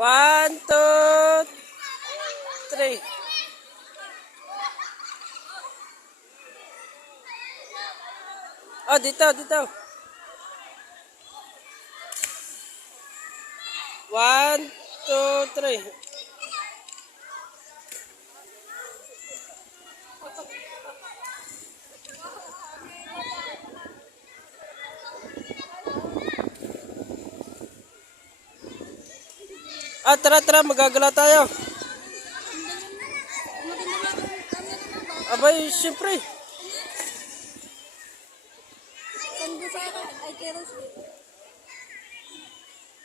One, two, three. Oh, dito. One, two, three. Ah, tara, magagala tayo. Abay, siyempre.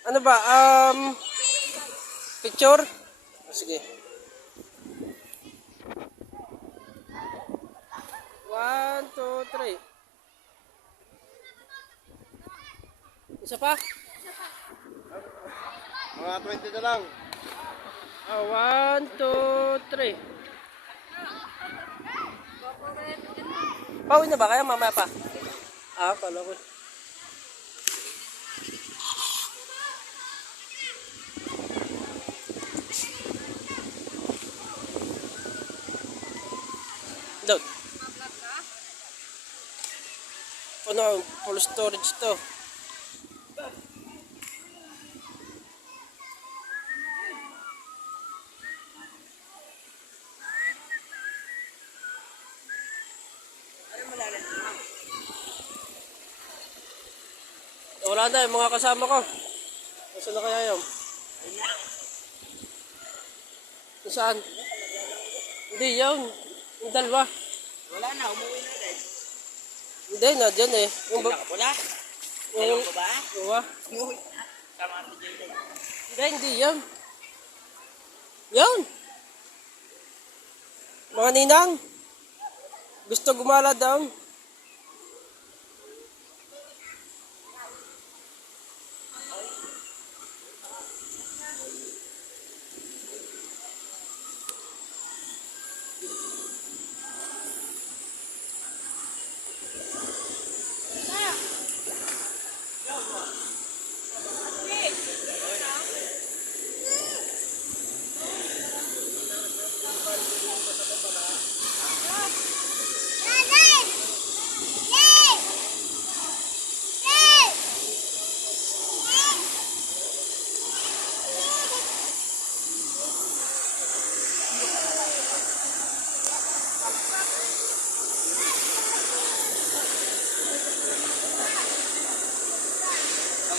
Ano ba? Picture? Sige. One, two, three. Isa pa? Mga 20 na lang. One, two, three. Pauwi na ba kaya? Mamaya pa. Kala ko. Doon. Ano, full storage to. Wala na yung mga kasama ko. Nasaan na kaya yun? Saan? Hindi yun. Yung dalawa. Wala na, umuwi na rin. Hindi na, dyan eh. Yung nakapula? Dalawang ba? Uwa. Umuwi na. Sama si Jayden. Hindi yun. Yun. Mga ninang. Gusto gumala daw.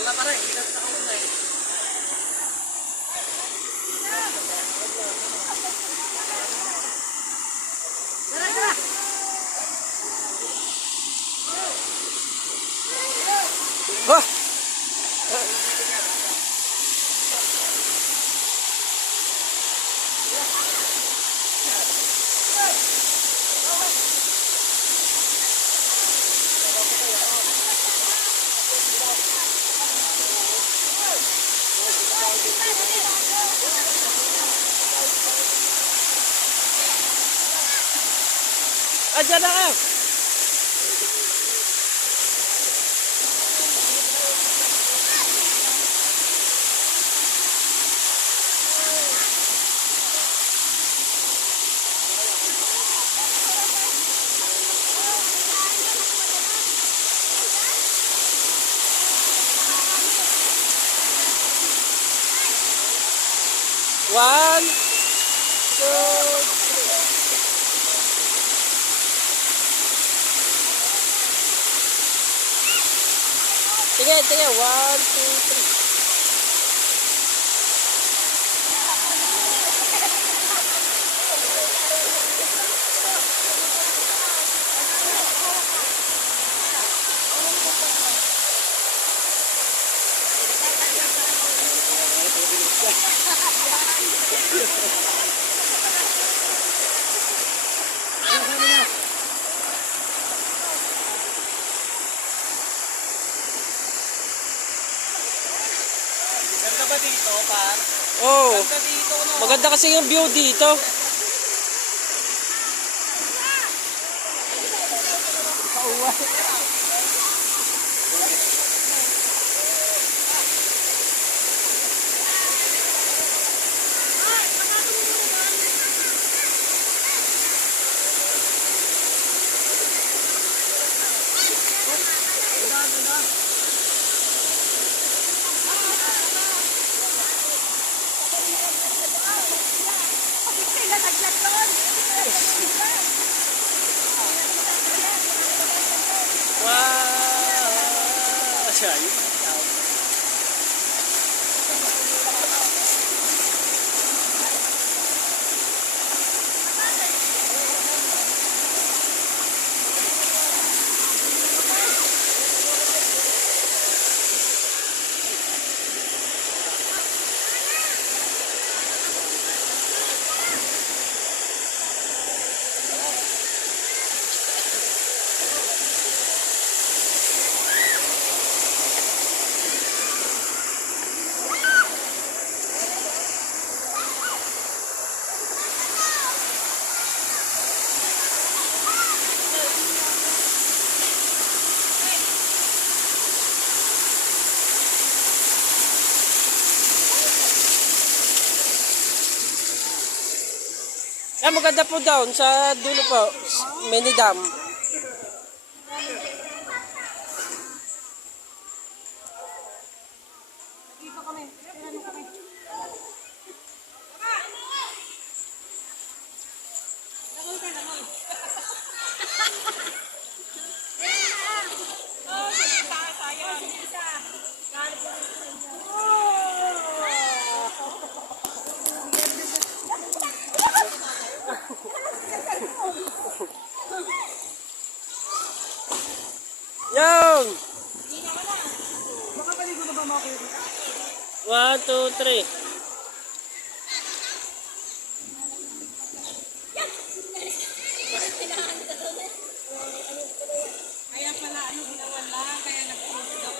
Wala pa rin, hindi ka sa kamunan eh. Tara! Wah! Diyan na kayo. One, two, Tingnan. One, two, three. Ganda ba dito, par? Oh, Ganda dito, no? maganda kasi yung view dito. Wow! Ayan. Ah, maganda po down sa dulo po. Mini dam. Yun! Makapaligo na ba mga kuya? 1, 2, 3. Kaya pala ano, ginawala, kaya nag-close daw.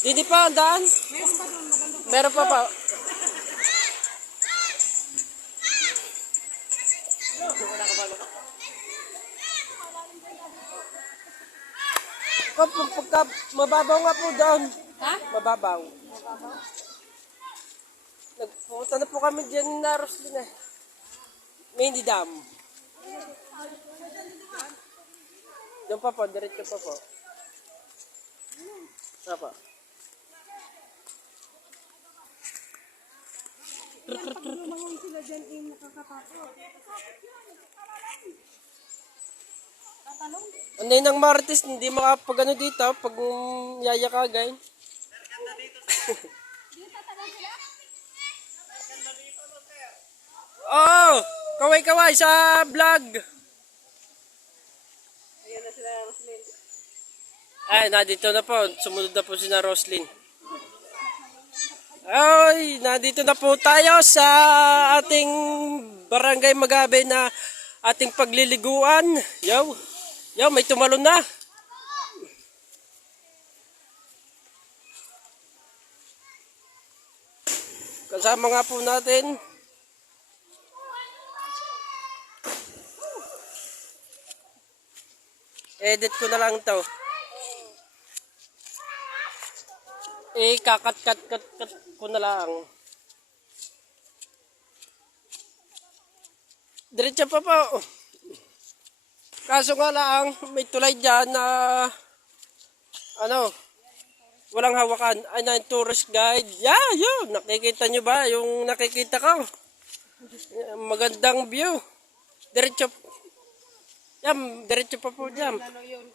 Didi pa ang daan? Meron pa pa. Pagka mababaw nga po doon. Ha? Mababaw. Nagpunta na po kami dyan na Roslyn eh. Mini dam. Doon pa po, diretso pa po. Apa? Sila dyan yung nakakatakot. Ano yun ang Martes, hindi makapagano dito pag yayakagay. Oh, kaway-kaway sa vlog. Ayan na sila, Roslyn. Ay, nandito na po. Sumunod na po si na Roslyn. Ay, nandito na po tayo sa ating barangay Magabe na ating pagliliguan. Yo, may tumalon na. Kasama nga po natin. Edit ko na lang to. Kakat ko na lang. Diretso pa po. Kaso nga lang, may tulay dyan na walang hawakan. Ay, na tourist guide. Yun. Nakikita nyo ba yung nakikita ko? Magandang view. Diretso. Diretso pa po dyan. Ano yun?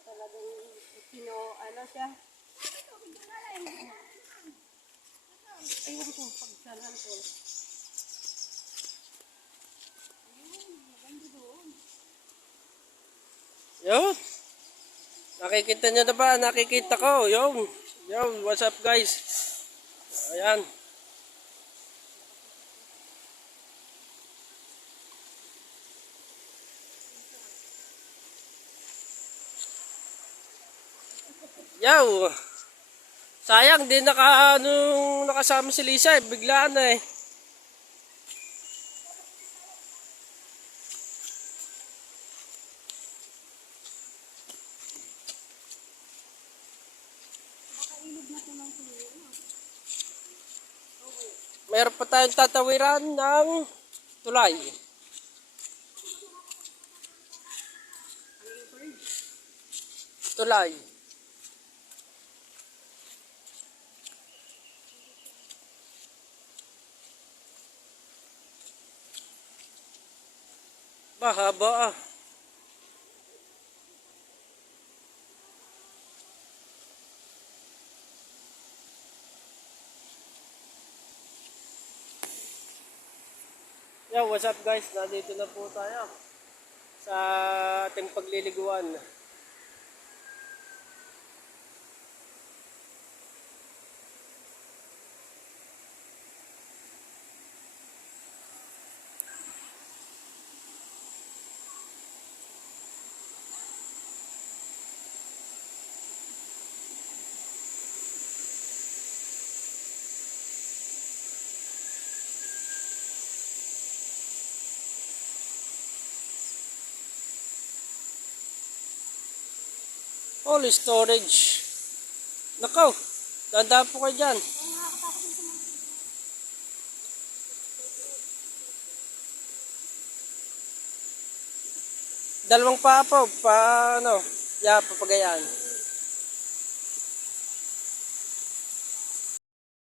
Talagang ano siya? Ayun ko, pagsalan ko. Yun. Nakikita nyo na ba? Nakikita ko. Yun. What's up guys? Ayan. Yo. Sayang din nakasama si Lisa eh. Biglaan na eh. Meron pa tayong tatawiran ng tulay. tulay. Mahaba ah. Yo, what's up guys? Nandito na po tayo sa ating pagliliguan. All storage. Nakaw, dandaan po kayo dyan. Dalawang paa po, paano? Yeah, papagayaan.